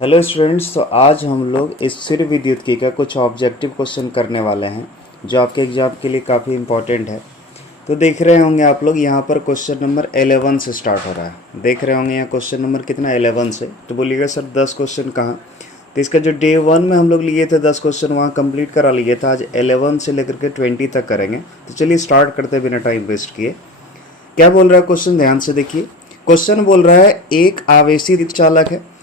Hello students, तो आज हम लोग स्थिर विद्युत का कुछ ऑब्जेक्टिव क्वेश्चन करने वाले हैं जो आपके एग्जाम के लिए काफ़ी इंपॉर्टेंट है। तो देख रहे होंगे आप लोग यहाँ पर क्वेश्चन नंबर 11 से स्टार्ट हो रहा है। देख रहे होंगे यहाँ क्वेश्चन नंबर कितना 11 से। तो बोलिएगा सर 10 क्वेश्चन कहाँ? तो इसका जो डे 1 में हम लोग लिए थे 10 क्वेश्चन वहाँ कंप्लीट करा लिए था। आज 11 से लेकर के 20 तक करेंगे। तो चलिए स्टार्ट करते बिना टाइम वेस्ट किए। क्या बोल रहा है क्वेश्चन, ध्यान से देखिए। क्वेश्चन बोल रहा है एक आवेशित चालक है।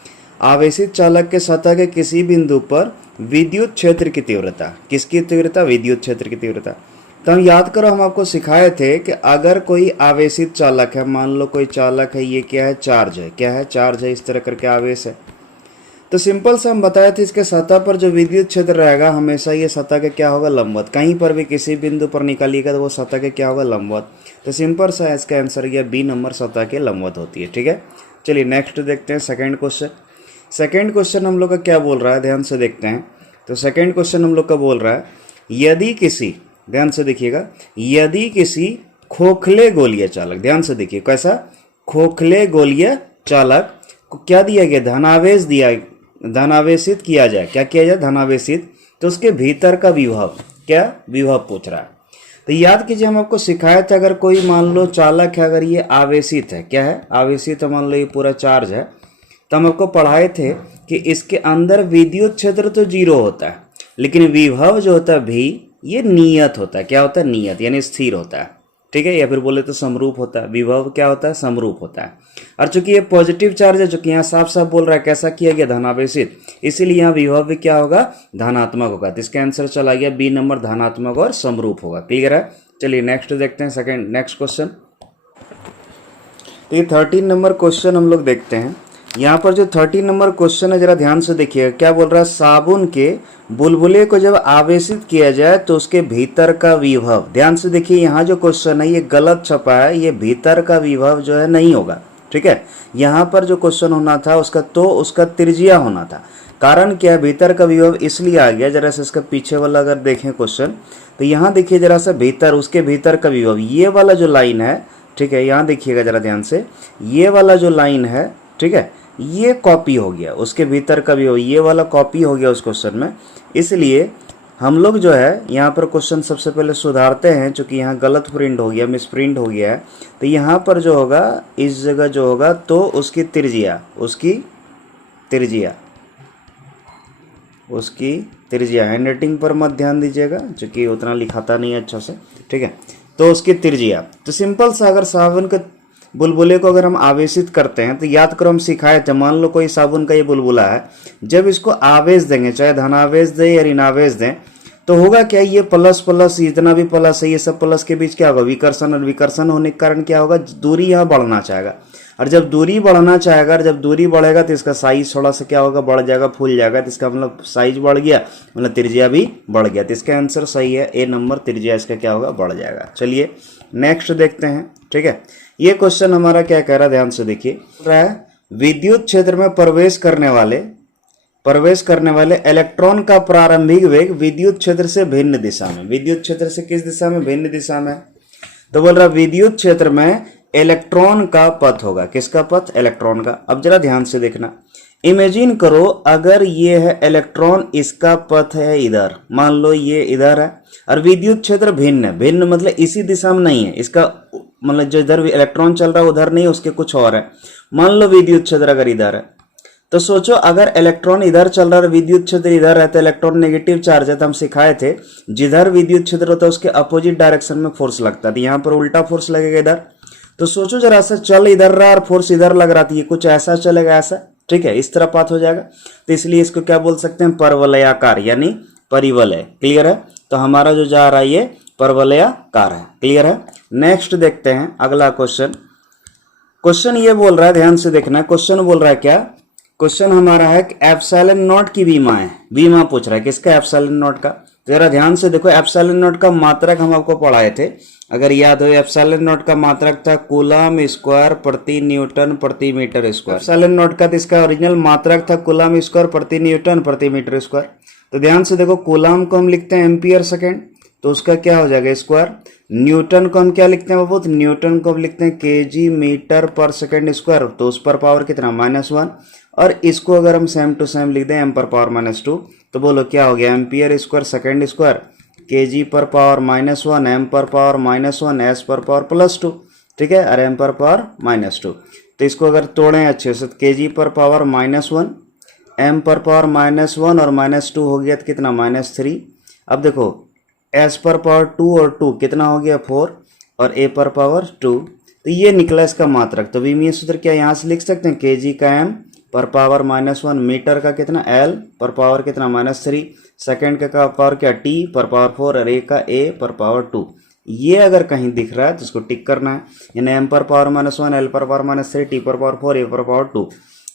आवेशित चालक के सतह के किसी बिंदु पर विद्युत क्षेत्र की तीव्रता, किसकी तीव्रता? विद्युत क्षेत्र की तीव्रता। तो हम याद करो, हम आपको सिखाए थे कि अगर कोई आवेशित चालक है, मान लो कोई चालक है, ये क्या है? चार्ज है। क्या है? चार्ज है। इस तरह करके आवेश है। तो सिंपल से हम बताए थे इसके सतह पर जो विद्युत क्षेत्र रहेगा हमेशा ये सतह के क्या होगा? लंबवत। कहीं पर भी किसी बिंदु पर निकालिएगा तो वो सतह के क्या होगा? लंबवत। तो सिंपल सा इसका आंसर यह बी नंबर सतह के लंबवत होती है। ठीक है, चलिए नेक्स्ट देखते हैं सेकंड क्वेश्चन। सेकंड क्वेश्चन हम लोग का क्या बोल रहा है, ध्यान से देखते हैं। तो सेकंड क्वेश्चन हम लोग का बोल रहा है यदि किसी, ध्यान से देखिएगा, यदि किसी खोखले गोलीय चालक, ध्यान से देखिए कैसा, खोखले गोलीय चालक को क्या दिया गया? धनावेश दिया, धनावेशित किया जाए। क्या किया जाए? धनावेशित। तो उसके भीतर का विभव, क्या विभव पूछ रहा है। तो याद कीजिए, हम आपको सिखाया था अगर कोई मान लो चालक है, अगर ये आवेशित है, क्या है? आवेशित है, मान लो ये पूरा चार्ज है, तो हम आपको पढ़ाए थे कि इसके अंदर विद्युत क्षेत्र तो 0 होता है, लेकिन विभव जो होता है भी, ये नियत होता है। क्या होता है? नियत, यानी स्थिर होता है। ठीक है, या फिर बोले तो समरूप होता है। विभव क्या होता है? समरूप होता है। और चूंकि ये पॉजिटिव चार्ज है, चूंकि यहाँ साफ साफ बोल रहा है कैसा किया गया? धनावेशित, इसीलिए यहाँ विभव भी क्या होगा? धनात्मक होगा। तो इसका आंसर चला गया बी नंबर, धनात्मक और समरूप होगा। क्लियर है? चलिए नेक्स्ट देखते हैं, सेकंड नेक्स्ट क्वेश्चन। तो ये 13 नंबर क्वेश्चन हम लोग देखते हैं। यहाँ पर जो 13 नंबर क्वेश्चन है, जरा ध्यान से देखिए क्या बोल रहा है। साबुन के बुलबुले को जब आवेशित किया जाए तो उसके भीतर का विभव, ध्यान से देखिए, यहाँ जो क्वेश्चन है ये गलत छपा है, ये भीतर का विभव जो है नहीं होगा। ठीक है, यहाँ पर जो क्वेश्चन होना था उसका त्रिज्या होना था। कारण क्या है? भीतर का विभव इसलिए आ गया, जरा से इसका पीछे वाला अगर देखें क्वेश्चन, तो यहाँ देखिए जरा सा, भीतर, उसके भीतर का विभव, ये वाला जो लाइन है, ठीक है, यहाँ देखिएगा जरा ध्यान से, ये वाला जो लाइन है, ठीक है, ये कॉपी हो गया, उसके भीतर का भी हो, ये वाला कॉपी हो गया उस क्वेश्चन में। इसलिए हम लोग जो है यहाँ पर क्वेश्चन सबसे पहले सुधारते हैं, चूंकि यहाँ गलत प्रिंट हो गया, मिस प्रिंट हो गया है। तो यहाँ पर जो होगा, इस जगह जो होगा, तो उसकी त्रिज्या, उसकी त्रिज्या, हैंड राइटिंग पर मत ध्यान दीजिएगा, चूंकि उतना लिखाता नहीं है अच्छा से। ठीक है, तो उसकी त्रिज्या, तो सिंपल सा, अगर साबुन के बुलबुले को अगर हम आवेशित करते हैं तो याद करो हम सिखाए थे, मान लो कोई साबुन का ये बुलबुला है, जब इसको आवेश देंगे, चाहे धनावेश दें या ऋणावेश दें, तो होगा क्या? ये प्लस प्लस, इतना भी प्लस है, ये सब प्लस के बीच क्या होगा? विकर्षण। और विकर्षण होने के कारण क्या होगा? दूरी यहाँ बढ़ना चाहेगा। और जब दूरी बढ़ना चाहेगा, और जब दूरी बढ़ेगा तो इसका साइज थोड़ा सा क्या होगा? बढ़ जाएगा, फूल जाएगा। तो इसका मतलब साइज बढ़ गया, मतलब त्रिज्या भी बढ़ गया। तो इसका आंसर सही है, ए नंबर, त्रिज्या इसका क्या होगा? बढ़ जाएगा। चलिए नेक्स्ट देखते हैं। ठीक है, ये क्वेश्चन हमारा क्या कह रहा है, ध्यान से देखिए। रहा है विद्युत क्षेत्र में प्रवेश करने वाले इलेक्ट्रॉन का प्रारंभिक वेग विद्युत क्षेत्र से भिन्न दिशा में, विद्युत क्षेत्र से किस दिशा में? भिन्न दिशा में। तो बोल रहा विद्युत क्षेत्र में इलेक्ट्रॉन का पथ होगा, किसका पथ? इलेक्ट्रॉन का। अब जरा ध्यान से देखना, इमेजिन करो अगर ये है इलेक्ट्रॉन, इसका पथ है इधर, मान लो ये इधर है, और विद्युत क्षेत्र भिन्न है। भिन्न मतलब इसी दिशा में नहीं है, इसका मतलब जो इधर इलेक्ट्रॉन चल रहा है उधर नहीं, उसके कुछ और है। मान लो विद्युत क्षेत्र अगर इधर है, तो सोचो अगर इलेक्ट्रॉन इधर चल रहा है, विद्युत क्षेत्र इधर है, तो इलेक्ट्रॉन नेगेटिव चार्ज है। तो हम सिखाए थे जिधर विद्युत क्षेत्र होता है उसके अपोजिट डायरेक्शन में फोर्स लगता है, तो यहाँ पर उल्टा फोर्स लगेगा इधर। तो सोचो जरा सा, चल इधर रहा और फोर्स इधर लग रहा था, ये कुछ ऐसा चलेगा, ऐसा। ठीक है, इस तरह पाथ हो जाएगा। तो इसलिए इसको क्या बोल सकते हैं? परवलयाकार, यानी परिवलय। क्लियर है? तो हमारा जो जा रहा है ये परवलयाकार है। क्लियर है? नेक्स्ट देखते हैं अगला क्वेश्चन। क्वेश्चन ये बोल रहा है, ध्यान से देखना, क्वेश्चन बोल रहा है क्या? क्वेश्चन हमारा है कि एप्सिलॉन नॉट की बीमा है, बीमा पूछ रहा है किसका? एप्सिलॉन नॉट का। तो जरा ध्यान से देखो, एप्सिलॉन नॉट का मात्रक हम आपको पढ़ाए थे, अगर याद हो, एप्सिलॉन नॉट का मात्रक था कूलम स्क्वायर प्रति न्यूटन प्रति मीटर स्क्वायर। एप्सिलॉन नॉट का, तो इसका ओरिजिनल मात्रक था कूलम स्क्वायर प्रति न्यूटन प्रति मीटर स्क्वायर। तो ध्यान से देखो, कूलम को हम लिखते हैं एम्पियर सेकेंड, तो उसका क्या हो जाएगा स्क्वायर। न्यूटन को हम क्या लिखते हैं बाबू, तो न्यूटन को हम लिखते हैं केजी मीटर पर सेकंड स्क्वायर, तो उस पर पावर कितना -1। और इसको अगर हम सेम टू सेम लिख दें एम पर पावर -2, तो बोलो क्या हो गया, ampere square second square KG पर पावर -1 एम पर पावर -1 एस पर पावर +2, ठीक है, और एम पर पावर -2। तो इसको अगर तोड़ें अच्छे से, केजी पर पावर -1 एम पर पावर -1 और -2 हो गया तो कितना -3। अब देखो एस पर पावर 2 और 2 कितना हो गया 4 और ए पर पावर 2, तो ये निकला इसका मात्रक। तो विमीय सूत्र क्या यहाँ से लिख सकते हैं, केजी का एम पर पावर -1, मीटर का कितना एल पर पावर कितना -3, सेकंड का पावर क्या टी पर पावर 4 और ए का ए पर पावर 2। ये अगर कहीं दिख रहा है तो इसको टिक करना है, यानी एम पर पावर -1 एल पर पावर -3 टी पर पावर 4 ए पर पावर 2।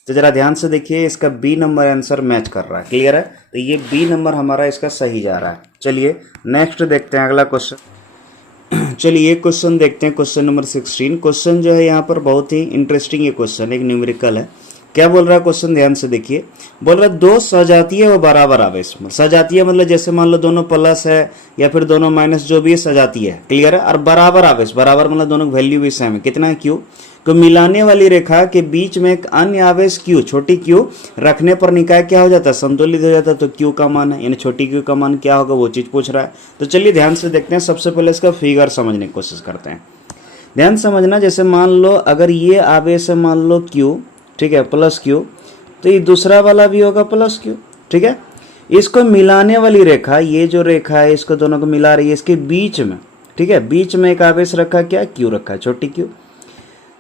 तो जरा ध्यान से देखिए इसका बी नंबर आंसर मैच कर रहा है, क्लियर है। तो ये बी नंबर हमारा इसका सही जा रहा है। चलिए नेक्स्ट देखते हैं अगला क्वेश्चन। चलिए एक क्वेश्चन देखते हैं, क्वेश्चन नंबर 16। क्वेश्चन जो है यहाँ पर बहुत ही इंटरेस्टिंग ये क्वेश्चन, एक न्यूमेरिकल है। क्या बोल रहा है क्वेश्चन, ध्यान से देखिए। बोल रहा है दो सजातीय व बराबर आवेश, सजातीय मतलब जैसे मान लो दोनों प्लस है या फिर दोनों माइनस, जो भी है सजातीय है, क्लियर है। और बराबर आवेश, बराबर मतलब दोनों वैल्यू भी सेम है, कितना है क्यू, तो मिलाने वाली रेखा के बीच में एक अन्य आवेश क्यू, छोटी क्यू रखने पर निकाय क्या हो जाता है, संतुलित हो जाता है। तो क्यू का मान है, यानी छोटी क्यू का मान क्या होगा वो चीज पूछ रहा है। तो चलिए ध्यान से देखते हैं, सबसे पहले इसका फिगर समझने की कोशिश करते हैं। ध्यान समझना, जैसे मान लो अगर ये आवेश है मान लो क्यू, ठीक है, प्लस क्यू, तो ये दूसरा वाला भी होगा प्लस क्यू, ठीक है। इसको मिलाने वाली रेखा, ये जो रेखा है इसको दोनों को मिला रही है, इसके बीच में, ठीक है, बीच में एक आवेश रखा, क्या क्यू रखा है, छोटी क्यू,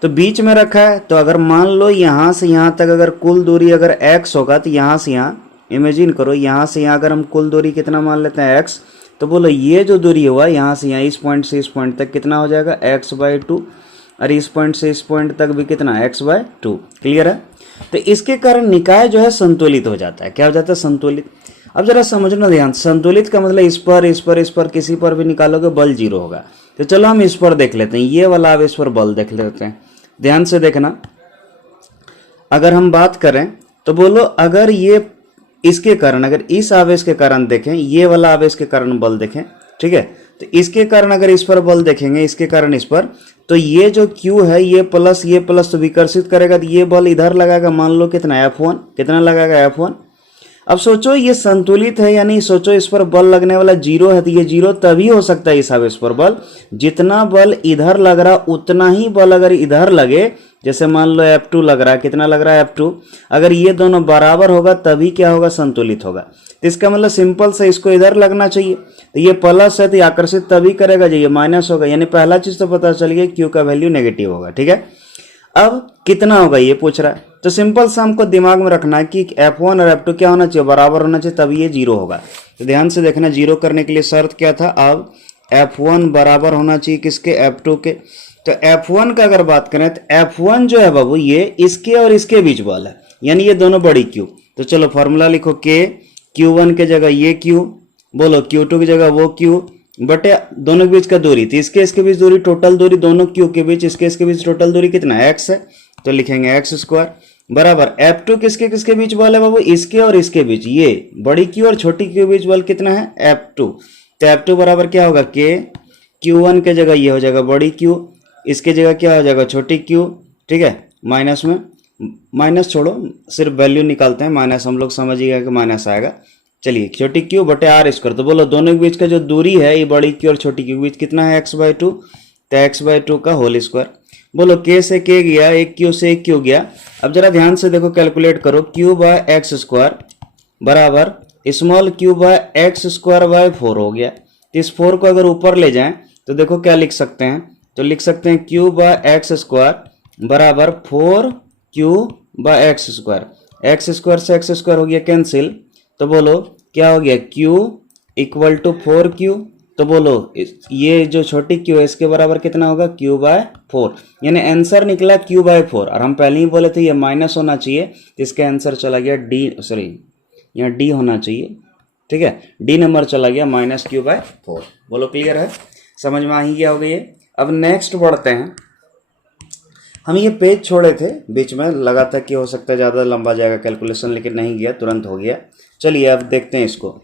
तो बीच में रखा है। तो अगर मान लो यहाँ से यहाँ तक अगर कुल दूरी अगर x होगा, तो यहाँ से यहाँ इमेजिन करो, यहाँ से यहाँ अगर हम कुल दूरी कितना मान लेते हैं x, तो बोलो ये जो दूरी हुआ यहाँ से यहाँ, इस पॉइंट से इस पॉइंट तक कितना हो जाएगा x/2, और इस पॉइंट से इस पॉइंट तक भी कितना x/2, क्लियर है। तो इसके कारण निकाय जो है संतुलित हो जाता है, क्या हो जाता है, संतुलित। अब जरा समझना ध्यान, संतुलित का मतलब इस पर इस पर इस पर किसी पर भी निकालोगे बल 0 होगा। तो चलो हम इस पर देख लेते हैं, ये वाला आवेश पर बल देख लेते हैं। ध्यान से देखना, अगर हम बात करें तो बोलो अगर ये इसके कारण, अगर इस आवेश के कारण देखें, ये वाला आवेश के कारण बल देखें, ठीक है, तो इसके कारण अगर इस पर बल देखेंगे, इसके कारण इस पर, तो ये जो Q है ये प्लस तो विकर्षित करेगा, तो ये बल इधर लगाएगा, मान लो कितना F1, कितना लगाएगा F1। अब सोचो ये संतुलित है, यानी सोचो इस पर बल लगने वाला 0 है, तो ये 0 तभी हो सकता है इस आवेश पर बल, जितना बल इधर लग रहा उतना ही बल अगर इधर लगे, जैसे मान लो F2 लग रहा है, कितना लग रहा है F2, अगर ये दोनों बराबर होगा तभी क्या होगा, संतुलित होगा। तो इसका मतलब सिंपल से इसको इधर लगना चाहिए, तो ये प्लस है तो आकर्षित तभी करेगा, जो ये माइनस होगा, यानी पहला चीज तो पता चल गया Q का वैल्यू नेगेटिव होगा, ठीक है। अब कितना होगा ये पूछ रहा है, तो सिंपल सा हमको दिमाग में रखना है कि F1 और F2 क्या होना चाहिए, बराबर होना चाहिए, तभी ये 0 होगा। तो ध्यान से देखना, 0 करने के लिए शर्त क्या था, अब F1 बराबर होना चाहिए किसके, F2 के। तो F1 का अगर बात करें तो F1 जो है बाबू ये इसके और इसके बीच वाला है, यानी ये दोनों बड़ी Q। तो चलो फॉर्मूला लिखो, K, Q1 के जगह ये Q, बोलो Q2 की जगह वो Q, बटे दोनों के बीच का दूरी, तो इसके इसके बीच दूरी, टोटल दूरी दोनों Q के बीच, इसके इसके बीच टोटल दूरी कितना x है, तो लिखेंगे x² बराबर F2 किसके किसके बीच बल है बाबू, इसके और इसके बीच, ये बड़ी Q और छोटी Q के बीच बल कितना है F2। तो F2 बराबर क्या होगा K, Q1 के जगह ये हो जाएगा बड़ी Q, इसके जगह क्या हो जाएगा छोटी Q, ठीक है, माइनस में, माइनस छोड़ो सिर्फ वैल्यू निकालते हैं, माइनस हम लोग समझिएगा कि माइनस आएगा। चलिए छोटी Q बटे R², तो बोलो दोनों के बीच का जो दूरी है ये बड़ी Q और छोटी Q के बीच कितना है x/2, तो x/2 का होल स्क्वायर। बोलो K से K गया, एक Q से एक Q गया। अब जरा ध्यान से देखो, कैलकुलेट करो, Q/x² बराबर स्मॉल q/x²/4 हो गया। इस 4 को अगर ऊपर ले जाएं तो देखो क्या लिख सकते हैं, तो लिख सकते हैं Q/x² बराबर 4Q/x², x² से x² हो गया कैंसिल, तो बोलो क्या हो गया Q = 4Q। तो बोलो ये जो छोटी Q है इसके बराबर कितना होगा Q/4, यानी आंसर निकला Q/4। और हम पहले ही बोले थे ये माइनस होना चाहिए, तो इसका आंसर चला गया D, सॉरी यहाँ D होना चाहिए, ठीक है, D नंबर चला गया -Q/4। बोलो क्लियर है, समझ में आ ही गया होगा ये। अब नेक्स्ट बढ़ते हैं, हम ये पेज छोड़े थे बीच में, लगा था कि हो सकता है ज़्यादा लंबा जाएगा कैलकुलेशन, लेकिन नहीं गया, तुरंत हो गया। चलिए अब देखते हैं इसको।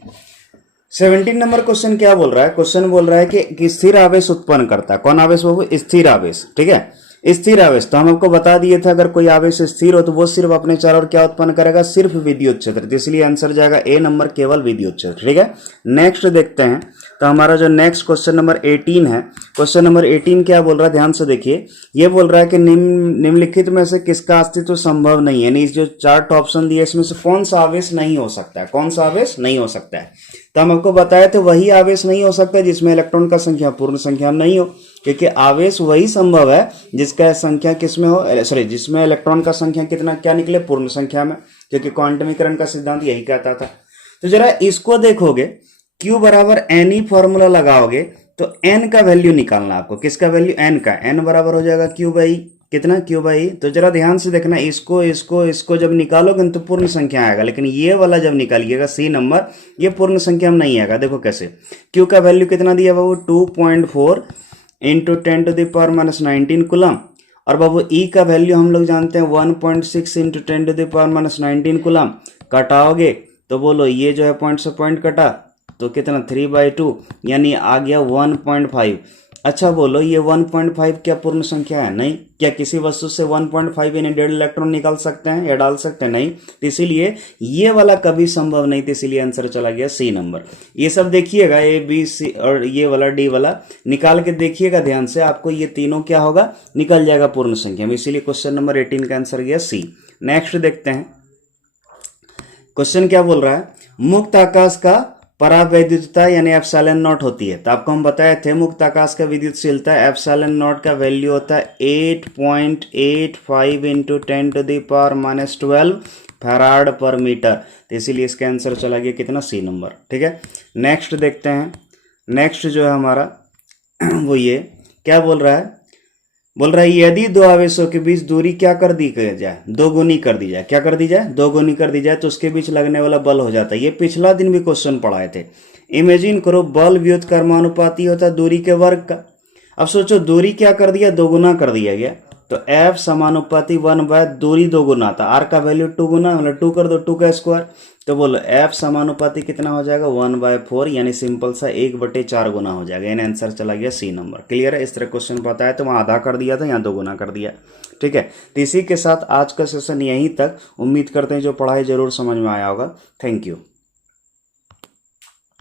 17 नंबर क्वेश्चन क्या बोल रहा है? क्वेश्चन बोल रहा है कि स्थिर आवेश उत्पन्न करता है। कौन आवेश बाबू? स्थिर आवेश। ठीक है, स्थिर आवेश। तो हम आपको बता दिए थे अगर कोई आवेश स्थिर हो तो वो सिर्फ अपने चारों ओर क्या उत्पन्न करेगा? सिर्फ विद्युत क्षेत्र। तो इसलिए आंसर जाएगा ए नंबर, केवल विद्युत क्षेत्र। ठीक है, नेक्स्ट देखते हैं। तो हमारा जो नेक्स्ट क्वेश्चन नंबर 18 है, क्वेश्चन नंबर 18 क्या बोल रहा है? ध्यान से देखिए। ये बोल रहा है कि निम्नलिखित में से किसका अस्तित्व संभव नहीं है, यानी जो 4 ऑप्शन दिए इसमें से कौन सा आवेश नहीं हो सकता है? कौन सा आवेश नहीं हो सकता है? तो हम आपको बताए थे वही आवेश नहीं हो सकता जिसमें इलेक्ट्रॉन का संख्या पूर्ण संख्या में नहीं हो, क्योंकि आवेश वही संभव है जिसका संख्या किसमें हो, सॉरी, जिसमें इलेक्ट्रॉन का संख्या कितना क्या निकले? पूर्ण संख्या में, क्योंकि क्वांटमीकरण का सिद्धांत यही कहता था। तो जरा इसको देखोगे, Q बराबर एन ही फॉर्मूला लगाओगे तो n का वैल्यू निकालना आपको। किसका वैल्यू? n का। n बराबर हो जाएगा Q बाई कितना? Q by. तो जरा ध्यान से देखना, इसको जब निकालोगे तो पूर्ण संख्या आएगा, लेकिन ये वाला जब निकालिएगा C नंबर, ये पूर्ण संख्या में नहीं आएगा। देखो कैसे। Q का वैल्यू कितना दिया बाबू? 2.4 इंटू 10⁻⁻19 कूलम। और बाबू E का वैल्यू हम लोग जानते हैं 1.6 इंटू 10⁻⁻19 कूलम। कटाओगे तो बोलो ये जो है पॉइंट से पॉइंट कटा तो कितना? 3/2, यानी आ गया 1.5। अच्छा बोलो, ये 1.5 क्या पूर्ण संख्या है? नहीं। क्या किसी वस्तु से 1.5 यानी 1.5 इलेक्ट्रॉन निकाल सकते हैं या डाल सकते हैं? नहीं। तो इसीलिए ये वाला कभी संभव नहीं, तो इसीलिए आंसर चला गया सी नंबर। ये सब देखिएगा, ए बी सी और ये वाला डी वाला निकाल के देखिएगा ध्यान से, आपको ये तीनों क्या होगा? निकल जाएगा पूर्ण संख्या में। इसीलिए क्वेश्चन नंबर 18 का आंसर गया सी। नेक्स्ट देखते हैं, क्वेश्चन क्या बोल रहा है? मुक्त आकाश का परावैद्युतता यानी एप्सिलॉन नॉट होती है। तो आपको हम बताए थे मुक्त आकाश का विद्युतशीलता एप्सिलॉन नॉट का वैल्यू होता है 8.85 इंटू 10⁻⁻12 फैराड पर मीटर। तो इसीलिए इसका आंसर चला गया कितना? C number. ठीक है, नेक्स्ट देखते हैं। नेक्स्ट जो है हमारा वो ये क्या बोल रहा है? बोल रहा है यदि दो आवेशों के बीच दूरी क्या कर दी जाए? दोगुनी कर दी जाए। क्या कर दी जाए? दोगुनी कर दी जाए तो उसके बीच लगने वाला बल हो जाता है। ये पिछला दिन भी क्वेश्चन पढ़ाए थे। इमेजिन करो बल व्युत्क्रमानुपाती होता है दूरी के वर्ग का। अब सोचो दूरी क्या कर दिया? दोगुना कर दिया गया। तो F समानुपाती 1 दूरी दोगुना था, R का वैल्यू 2 गुना, मतलब 2 कर दो, 2 का स्क्वायर। तो बोलो F समानुपाती कितना हो जाएगा? 1/4, यानी सिंपल सा 1/4 गुना हो जाएगा। यानी आंसर चला गया सी नंबर। क्लियर है? इस तरह क्वेश्चन बताया तो वहाँ आधा कर दिया था, यहाँ 2 गुना कर दिया। ठीक है, तो इसी के साथ आज का सेशन यहीं तक। उम्मीद करते हैं जो पढ़ाई जरूर समझ में आया होगा। Thank you.